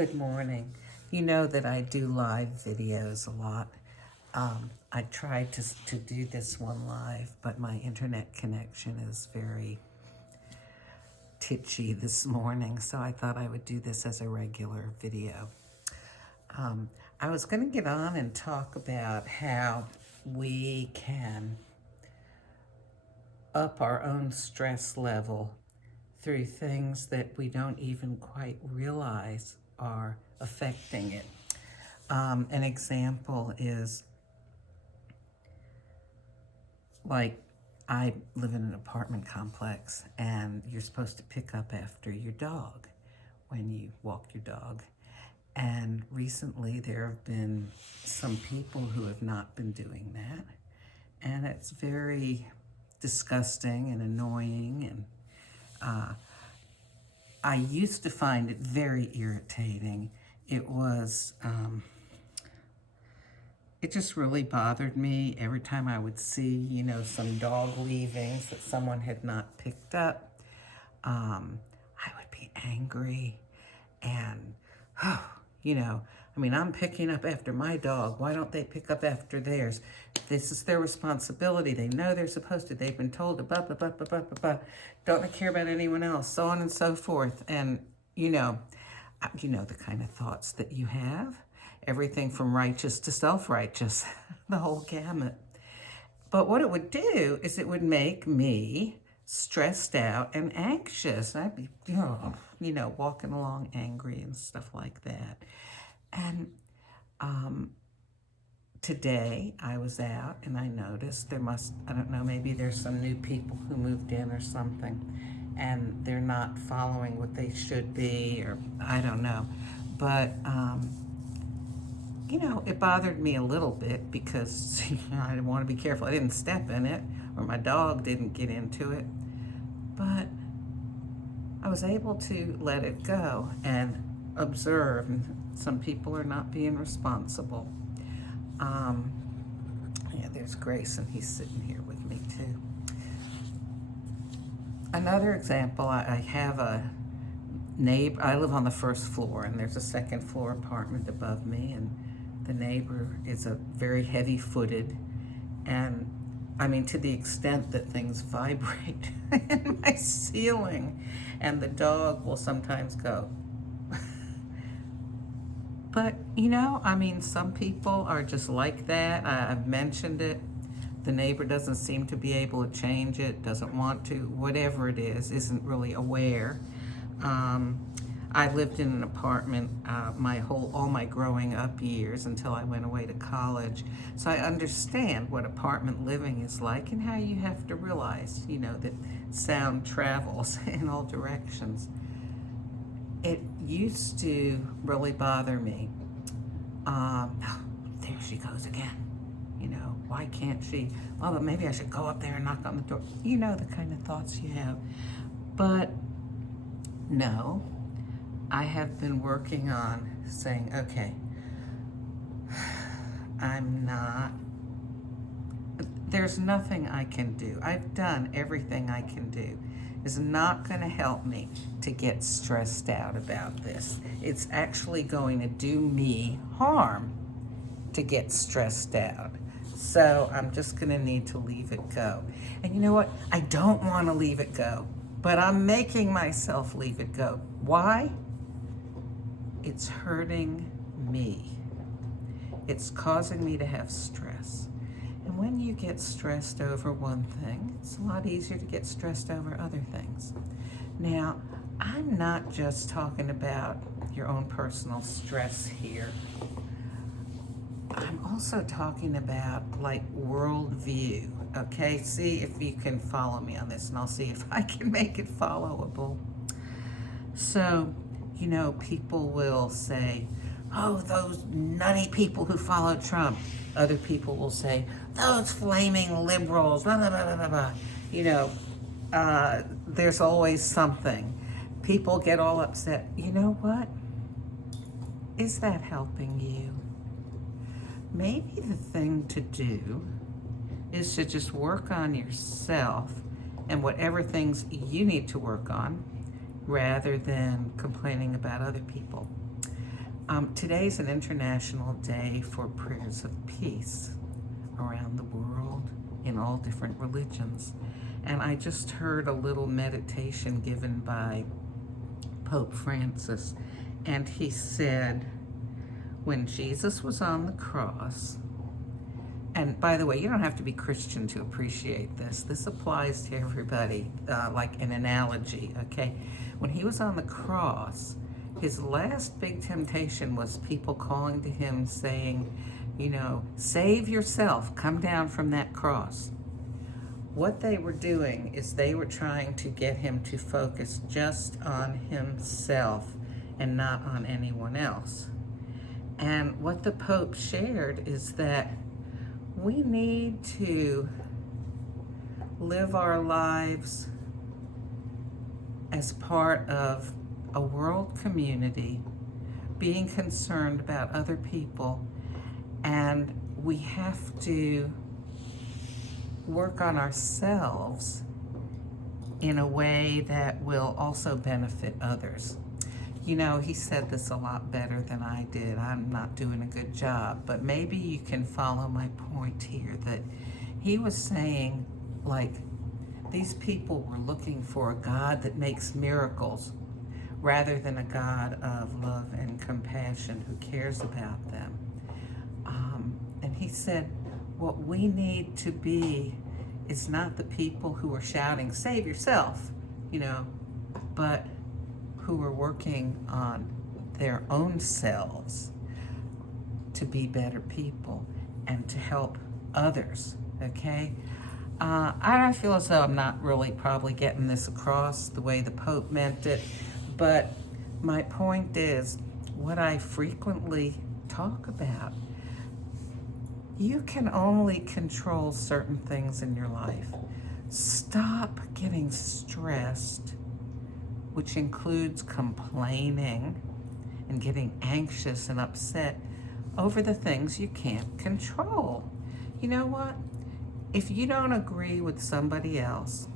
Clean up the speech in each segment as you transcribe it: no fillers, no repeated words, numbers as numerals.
Good morning. You know that I do live videos a lot. I tried to do this one live, but my internet connection is very titchy this morning, so I thought I would do this as a regular video. I was going to get on and talk about how we can up our own stress level through things that we don't even quite realize are affecting it. An example is, like, I live in an apartment complex and you're supposed to pick up after your dog when you walk your dog. And recently there have been some people who have not been doing that. And it's very disgusting and annoying, and I used to find it very irritating. It just really bothered me every time I would see, some dog leavings that someone had not picked up. I would be angry and, I'm picking up after my dog. Why don't they pick up after theirs? This is their responsibility. They know they're supposed to. They've been told to blah, blah, blah, blah, blah, blah, blah. Don't they care about anyone else? So on and so forth. And, the kind of thoughts that you have. Everything from righteous to self-righteous, the whole gamut. But what it would do is it would make me stressed out and anxious. I'd be, walking along angry and stuff like that. And today I was out and I noticed maybe there's some new people who moved in or something, and they're not following what they should be, or I don't know. But, it bothered me a little bit because I didn't want to be careful. I didn't step in it, or my dog didn't get into it. But I was able to let it go and observe. Some people are not being responsible. There's Grayson. He's sitting here with me too. Another example, I have a neighbor. I live on the first floor, and there's a second floor apartment above me, and the neighbor is a very heavy-footed, and to the extent that things vibrate in my ceiling, and the dog will sometimes go. But, some people are just like that. I've mentioned it. The neighbor doesn't seem to be able to change it, doesn't want to, whatever it is, isn't really aware. I lived in an apartment all my growing up years until I went away to college. So I understand what apartment living is like and how you have to realize, that sound travels in all directions. It used to really bother me. There she goes again. Why can't she? Well, but maybe I should go up there and knock on the door. The kind of thoughts you have. But no, I have been working on saying, okay, there's nothing I can do. I've done everything I can do. It's not going to help me to get stressed out about this. It's actually going to do me harm to get stressed out. So I'm just going to need to leave it go. And you know what? I don't want to leave it go, but I'm making myself leave it go. Why? It's hurting me. It's causing me to have stress. And when you get stressed over one thing, it's a lot easier to get stressed over other things. Now, I'm not just talking about your own personal stress here. I'm also talking about worldview, okay? See if you can follow me on this, and I'll see if I can make it followable. So, people will say, oh, those nutty people who follow Trump. Other people will say, those flaming liberals, blah, blah, blah, blah, blah. There's always something. People get all upset. You know what? Is that helping you? Maybe the thing to do is to just work on yourself and whatever things you need to work on rather than complaining about other people. Today's an international day for prayers of peace around the world in all different religions. And I just heard a little meditation given by Pope Francis, and he said, when Jesus was on the cross, and by the way, you don't have to be Christian to appreciate this. This applies to everybody, like an analogy, okay? When he was on the cross, his last big temptation was people calling to him saying, you know, save yourself, come down from that cross. What they were doing is they were trying to get him to focus just on himself and not on anyone else. And what the Pope shared is that we need to live our lives as part of a world community, being concerned about other people, and we have to work on ourselves in a way that will also benefit others. You know, he said this a lot better than I did. I'm not doing a good job, but maybe you can follow my point here, that he was saying, like, these people were looking for a God that makes miracles rather than a God of love and compassion who cares about them. And he said, what we need to be is not the people who are shouting, save yourself, you know, but who are working on their own selves to be better people and to help others, okay? I feel as though I'm not really probably getting this across the way the Pope meant it, but my point is, what I frequently talk about, you can only control certain things in your life. Stop getting stressed, which includes complaining and getting anxious and upset over the things you can't control. You know what? If you don't agree with somebody else,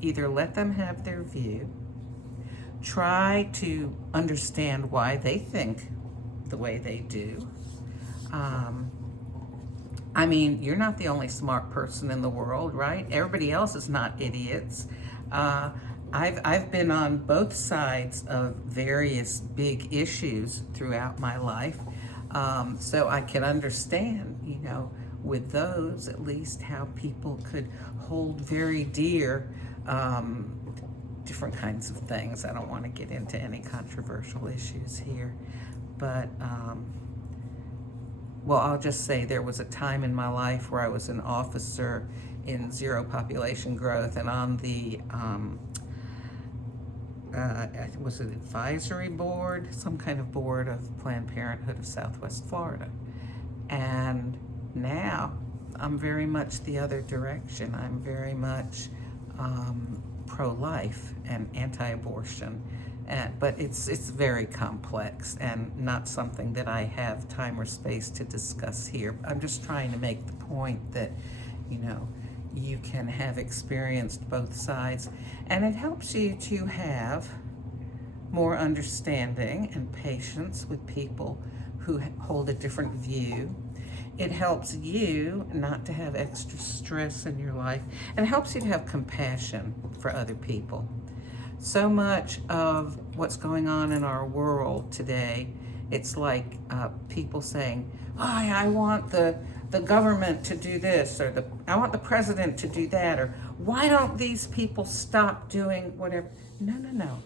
either let them have their view, try to understand why they think the way they do. I mean, you're not the only smart person in the world, right? Everybody else is not idiots. I've been on both sides of various big issues throughout my life, so I can understand, you know, with those at least, how people could hold very dear different kinds of things. I don't want to get into any controversial issues here, but well, I'll just say there was a time in my life where I was an officer in zero population growth, and on the was it advisory board, some kind of board of Planned Parenthood of Southwest Florida. And now I'm very much the other direction. I'm very much pro-life and anti-abortion, but it's very complex and not something that I have time or space to discuss here. I'm just trying to make the point that, you know, you can have experienced both sides, and it helps you to have more understanding and patience with people who hold a different view. It helps you not to have extra stress in your life, and it helps you to have compassion for other people. So much of what's going on in our world today, it's like people saying, oh, I want the government to do this, or I want the president to do that, or why don't these people stop doing whatever? No.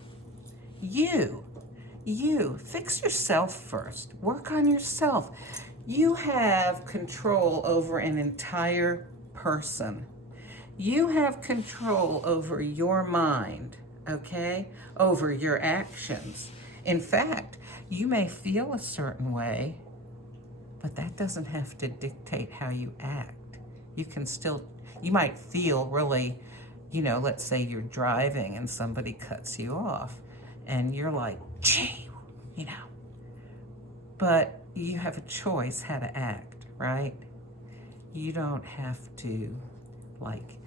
You fix yourself first. Work on yourself. You have control over an entire person. You have control over your mind, okay? Over your actions. In fact, you may feel a certain way, but that doesn't have to dictate how you act. You might feel really, you know, let's say you're driving and somebody cuts you off and you're like, gee, you know, but you have a choice how to act, right? You don't have to, like,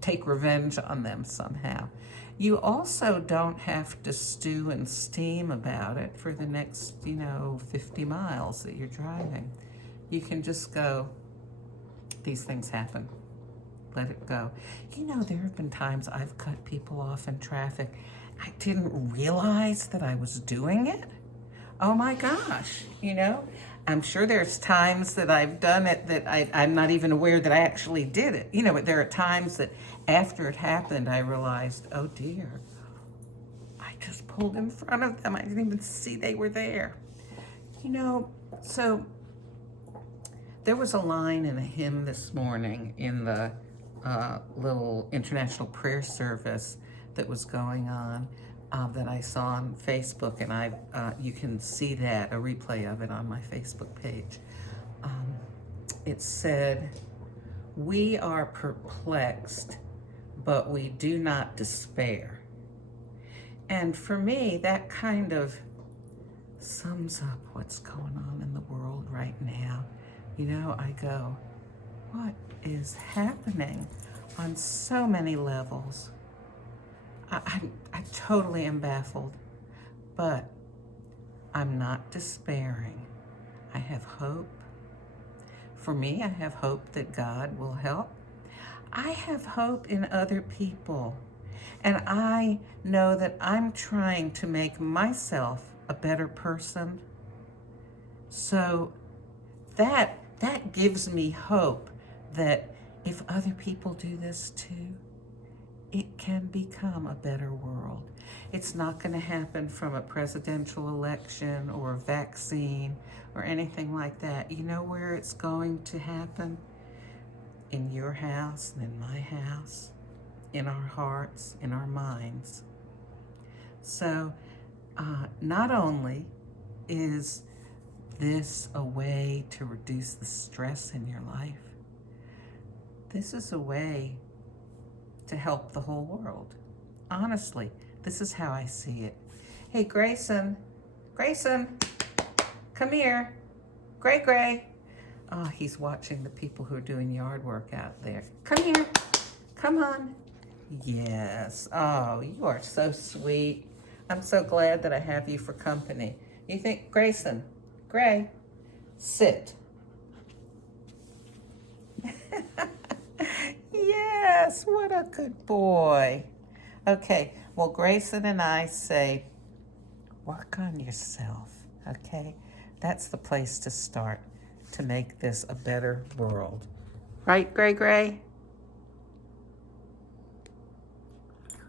take revenge on them somehow. You also don't have to stew and steam about it for the next, 50 miles that you're driving. You can just go, these things happen. Let it go. There have been times I've cut people off in traffic. I didn't realize that I was doing it. Oh my gosh, I'm sure there's times that I've done it that I'm not even aware that I actually did it. But there are times that after it happened, I realized, oh dear, I just pulled in front of them. I didn't even see they were there. So there was a line in a hymn this morning in the little international prayer service that was going on that I saw on Facebook, and you can see that, a replay of it on my Facebook page. It said, "We are perplexed, but we do not despair." And for me, that kind of sums up what's going on in the world right now. I go, what is happening on so many levels? I totally am baffled, but I'm not despairing. I have hope. For me, I have hope that God will help. I have hope in other people, and I know that I'm trying to make myself a better person. So that gives me hope that if other people do this too, it can become a better world. It's not going to happen from a presidential election or a vaccine or anything like that. You know where it's going to happen? In your house and in my house, in our hearts, in our minds. So not only is this a way to reduce the stress in your life, this is a way to help the whole world. Honestly, this is how I see it. Hey, Grayson, come here. Gray. Oh, he's watching the people who are doing yard work out there. Come here, come on. Yes, oh, you are so sweet. I'm so glad that I have you for company. You think, Grayson, Gray, sit. Yes, what a good boy. Okay, well, Grayson and I say, work on yourself, okay? That's the place to start to make this a better world. Right, Gray?